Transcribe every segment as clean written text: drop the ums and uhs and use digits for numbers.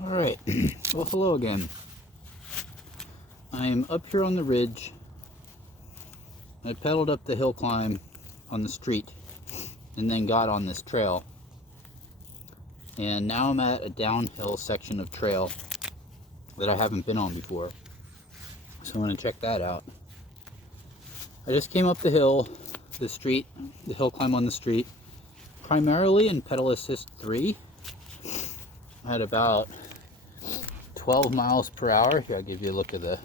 Alright, well hello again. I'm up here on the ridge. I pedaled up the hill climb on the street and then got on this trail. And now I'm at a downhill section of trail that I haven't been on before. So I'm going to check that out. I just came up the hill, the hill climb on the street, primarily in pedal assist 3 at about 12 miles per hour. Here, I'll give you a look at the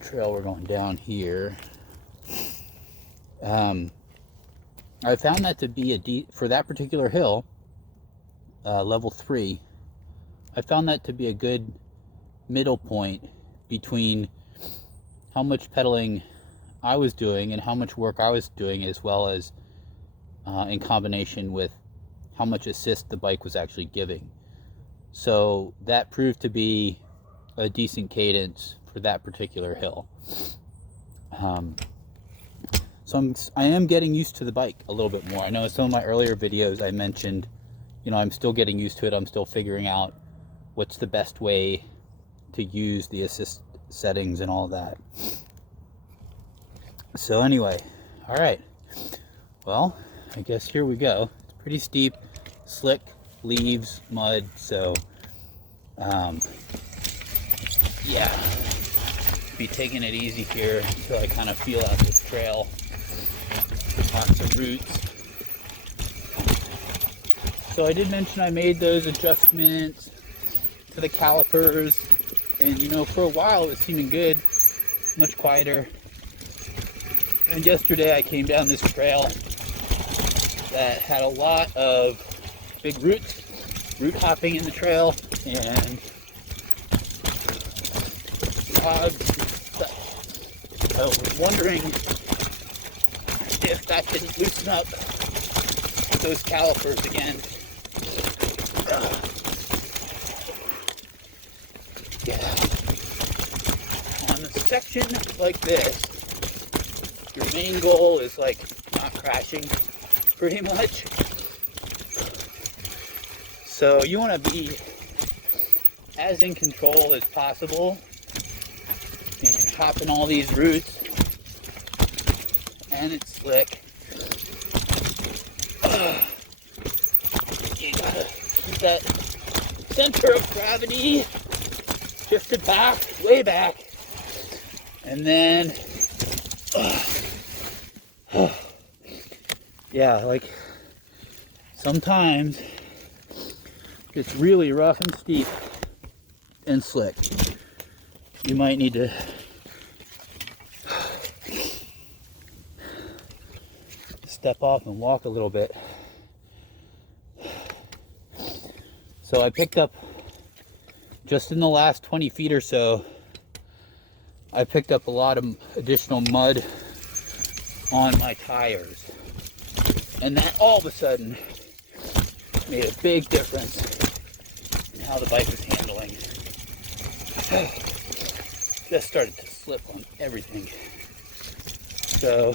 trail we're going down here. I found that to be for that particular hill, level 3, I found that to be a good middle point between how much pedaling I was doing and how much work I was doing, as well as in combination with how much assist the bike was actually giving. So that proved to be a decent cadence for that particular hill. So I am getting used to the bike a little bit more. I know in some of my earlier videos I mentioned, I'm still getting used to it. I'm still figuring out what's the best way to use the assist settings and all that. So anyway, all right. Well, I guess here we go. It's pretty steep, slick, leaves, mud, so yeah, be taking it easy here until I kind of feel out this trail. Lots of roots. So I did mention I made those adjustments to the calipers, and for a while it was seeming good, much quieter. And yesterday I came down this trail that had a lot of big roots, root hopping in the trail, and logs and stuff. I was wondering if that didn't loosen up those calipers again. Yeah. On a section like this, your main goal is like not crashing, pretty much. So you want to be as in control as possible and hopping all these roots, and it's slick. You gotta keep that center of gravity shifted back, way back, and then yeah, like sometimes it's really rough and steep and slick. You might need to step off and walk a little bit. So I picked up, just in the last 20 feet or so, I picked up a lot of additional mud on my tires. And that all of a sudden made a big difference in how the bike was handling. Just started to slip on everything. So,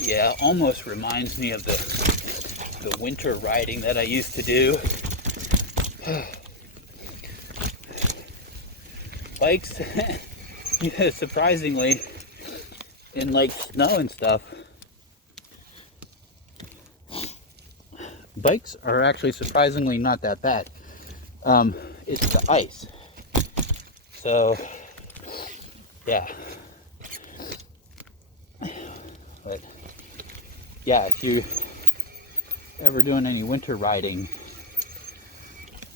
yeah, almost reminds me of the winter riding that I used to do. Bikes, surprisingly, in like snow and stuff, bikes are actually surprisingly not that bad. It's the ice. So, yeah. But, yeah, if you ever doing any winter riding,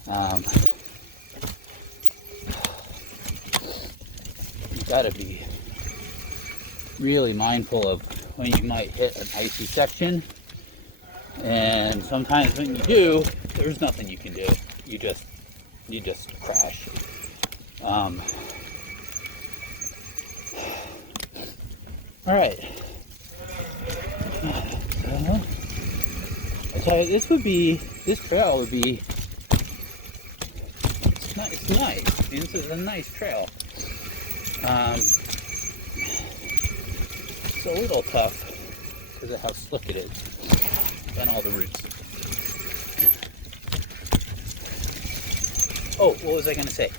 you gotta be really mindful of when you might hit an icy section, and sometimes when you do, there's nothing you can do. You just crash. All right. I tell you, this trail would be, it's nice. I mean, this is a nice trail. It's a little tough because of how slick it is and all the roots. Oh, what was I going to say?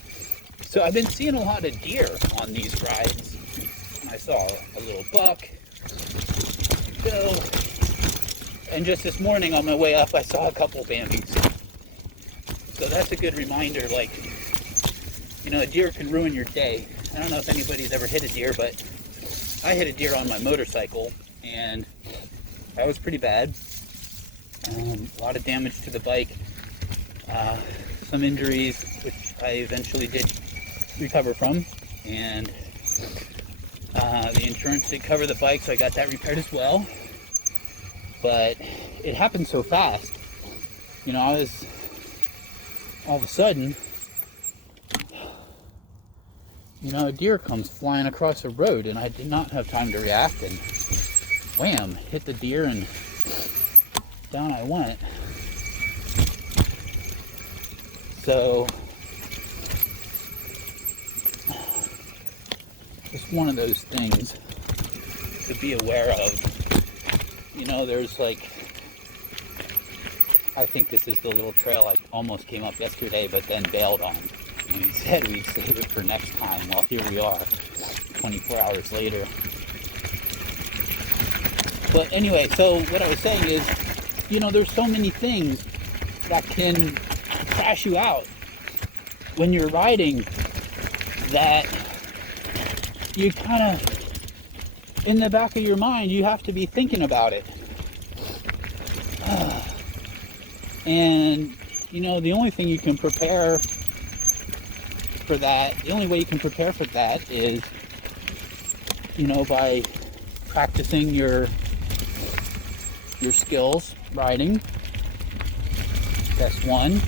So I've been seeing a lot of deer on these rides. I saw a little buck, bill, and just this morning on my way up, I saw a couple bambies. So that's a good reminder, like, you know, a deer can ruin your day. I don't know if anybody's ever hit a deer, but I hit a deer on my motorcycle, and that was pretty bad. A lot of damage to the bike, some injuries, which I eventually did recover from, and the insurance did cover the bike, so I got that repaired as well. But it happened so fast. You know, I was, all of a sudden, you know, a deer comes flying across the road, and I did not have time to react, and wham, hit the deer, and down I went. So, just one of those things to be aware of. You know, there's like, I think this is the little trail I almost came up yesterday, but then bailed on. And we said we'd save it for next time. Well, here we are, 24 hours later. But anyway, so what I was saying is, you know, there's so many things that can crash you out when you're riding that you kind of, in the back of your mind, you have to be thinking about it. And, you know, the only thing you can prepare for that, the only way you can prepare for that is, you know, by practicing your skills riding. That's one.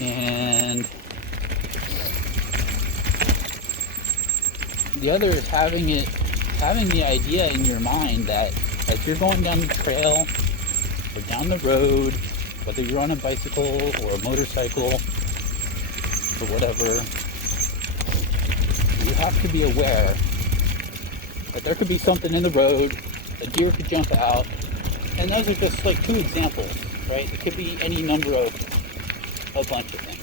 And the other is having the idea in your mind that as you're going down the trail or down the road, whether you're on a bicycle or a motorcycle or whatever, you have to be aware that there could be something in the road, a deer could jump out, and those are just like two examples, right? It could be any number of a bunch of things.